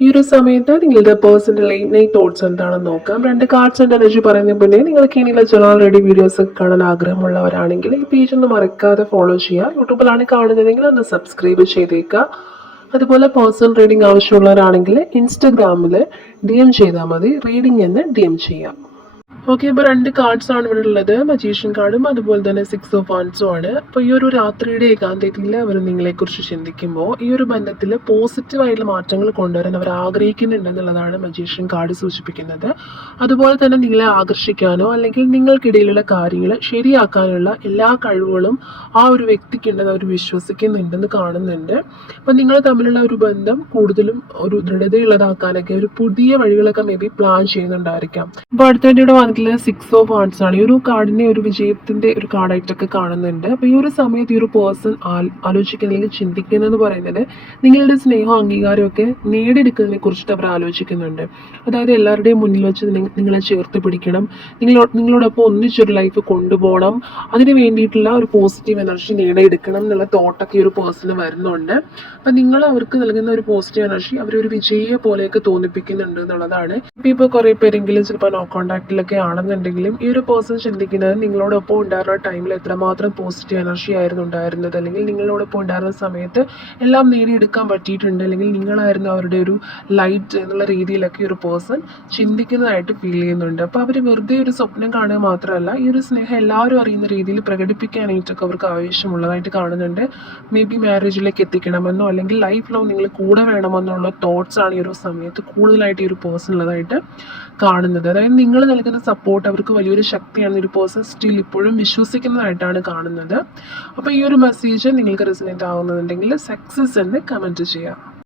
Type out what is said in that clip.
ഈ ഒരു സമയത്ത് നിങ്ങളുടെ പേഴ്സണൽ ലേറ്റ് നൈറ്റ് തോട്ട്സ് എന്താണെന്ന് നോക്കാം. 2 കാർഡ്സ് ആൻഡ് എനർജി പറയുന്നതിന് മുന്നേ നിങ്ങൾക്ക് ഇനിയുള്ള ജനറൽ റെഡി വീഡിയോസ് ഒക്കെ കാണാൻ ആഗ്രഹമുള്ളവരാണെങ്കിൽ ഈ പേജ് ഒന്ന് മറക്കാതെ ഫോളോ ചെയ്യുക. യൂട്യൂബിലാണ് കാണുന്നതെങ്കിൽ ഒന്ന് സബ്സ്ക്രൈബ് ചെയ്തേക്കുക. അതുപോലെ പേഴ്സണൽ റീഡിംഗ് ആവശ്യമുള്ളവരാണെങ്കിൽ ഇൻസ്റ്റഗ്രാമിൽ DM ചെയ്താൽ മതി. റീഡിംഗ് എന്ന് DM ചെയ്യാം. ഓക്കെ, ഇപ്പോൾ 2 കാർഡ്സ് ആണ് ഇവിടെ ഉള്ളത്. മജീഷ്യൻ കാർഡും അതുപോലെ തന്നെ 6 ഓഫ് വാൻഡ്സും ആണ്. അപ്പോൾ ഈ ഒരു രാത്രിയുടെ ഏകാന്തതയിൽ അവർ നിങ്ങളെക്കുറിച്ച് ചിന്തിക്കുമ്പോൾ ഈ ഒരു ബന്ധത്തിൽ പോസിറ്റീവായിട്ടുള്ള മാറ്റങ്ങൾ കൊണ്ടുവരാൻ അവർ ആഗ്രഹിക്കുന്നുണ്ടെന്നുള്ളതാണ് മജീഷ്യൻ കാർഡ് സൂചിപ്പിക്കുന്നത്. അതുപോലെ തന്നെ നിങ്ങളെ ആകർഷിക്കാനോ അല്ലെങ്കിൽ നിങ്ങൾക്കിടയിലുള്ള കാര്യങ്ങൾ ശരിയാക്കാനുള്ള എല്ലാ കഴിവുകളും ആ ഒരു വ്യക്തിക്കുണ്ടെന്ന് അവർ വിശ്വസിക്കുന്നുണ്ടെന്ന് കാണുന്നുണ്ട്. അപ്പം നിങ്ങൾ തമ്മിലുള്ള ഒരു ബന്ധം കൂടുതലും ഒരു ദൃഢതയുള്ളതാക്കാനൊക്കെ ഒരു പുതിയ വഴികളൊക്കെ മേ ബി പ്ലാൻ ചെയ്യുന്നുണ്ടായിരിക്കാം. അപ്പോൾ അടുത്തായിട്ട് ഇവിടെ വന്നിട്ടുള്ള 6 ഓഫ് വാൻഡ്സ് ആണ്. ഈ ഒരു കാർഡിനെ ഒരു വിജയത്തിന്റെ ഒരു കാർഡായിട്ടൊക്കെ കാണുന്നുണ്ട്. അപ്പോൾ ഈ ഒരു സമയത്ത് ഈ ഒരു പേഴ്സൺ ആലോചിക്കുന്ന അല്ലെങ്കിൽ ചിന്തിക്കുന്നതെന്ന് പറയുന്നത് നിങ്ങളുടെ സ്നേഹവും അംഗീകാരവും ഒക്കെ നേടിയെടുക്കുന്നതിനെ കുറിച്ചിട്ട് അവർ ആലോചിക്കുന്നുണ്ട്. അതായത് എല്ലാവരുടെയും മുന്നിൽ വെച്ച് നിങ്ങളെ ചേർത്ത് പിടിക്കണം, നിങ്ങളോടൊപ്പം ഒന്നിച്ചൊരു ലൈഫ് കൊണ്ടുപോകണം, അതിന് വേണ്ടിയിട്ടുള്ള ഒരു പോസിറ്റീവ് എനർജി നേടിയെടുക്കണം എന്നുള്ള തോട്ടൊക്കെ ഈ ഒരു പേഴ്സണ് വരുന്നുണ്ട്. അപ്പം നിങ്ങൾ അവർക്ക് നൽകുന്ന ഒരു പോസിറ്റീവ് എനർജി അവരൊരു വിജയിയെ പോലെയൊക്കെ തോന്നിപ്പിക്കുന്നുണ്ട് എന്നുള്ളതാണ്. ഇപ്പോൾ കുറേ പേരെങ്കിലും ചിലപ്പോൾ നോ കോൺടാക്റ്റിലൊക്കെ ആണെന്നുണ്ടെങ്കിലും ഈ ഒരു പേഴ്സൺ ചിന്തിക്കുന്നത് നിങ്ങളോടൊപ്പം ഉണ്ടായിരുന്ന ടൈമിൽ എത്രമാത്രം പോസിറ്റീവ് എനർജി ആയിരുന്നു ഉണ്ടായിരുന്നത്, അല്ലെങ്കിൽ നിങ്ങളോടൊപ്പം ഉണ്ടായിരുന്ന സമയത്ത് എല്ലാം നേടിയെടുക്കാൻ പറ്റിയിട്ടുണ്ട്, അല്ലെങ്കിൽ നിങ്ങളായിരുന്നു അവരുടെ ഒരു ലൈറ്റ് എന്നുള്ള രീതിയിലൊക്കെ ഈ ഒരു പേഴ്സൺ ചിന്തിക്കുന്നതായിട്ട് ഫീൽ ചെയ്യുന്നുണ്ട്. അപ്പോൾ അവർ വെറുതെ ഒരു സ്വപ്നം കാണുക മാത്രമല്ല, ഈ ഒരു സ്നേഹം എല്ലാവരും അറിയുന്ന രീതിയിൽ പ്രകടിപ്പിക്കാനായിട്ടൊക്കെ അവർക്ക് ആവശ്യമുള്ളതായിട്ട് കാണുന്നുണ്ട്. മേ ബി മാരേജിലേക്ക് എത്തിക്കണമെന്നോ അല്ലെങ്കിൽ ലൈഫ് ലോങ് നിങ്ങൾ കൂടെ വേണമെന്നുള്ള തോട്ട്സ് ആണ് ഈ ഒരു സമയത്ത് കൂടുതലായിട്ട് ഈ ഒരു പേഴ്സൺ ഉള്ളതായിട്ട് കാണുന്നത്. അതായത് നിങ്ങൾ നൽകുന്ന സപ്പോർട്ട് അവർക്ക് വലിയൊരു ശക്തിയാണ് ഒരു പേഴ്സൺ സ്റ്റിൽ ഇപ്പോഴും വിശ്വസിക്കുന്നതായിട്ടാണ് കാണുന്നത്. അപ്പോൾ ഈ ഒരു മെസ്സേജ് നിങ്ങൾക്ക് റെസൊനേറ്റ് ആകുന്നുണ്ടെങ്കിൽ സക്സസ് എന്ന് കമൻറ്റ് ചെയ്യാം.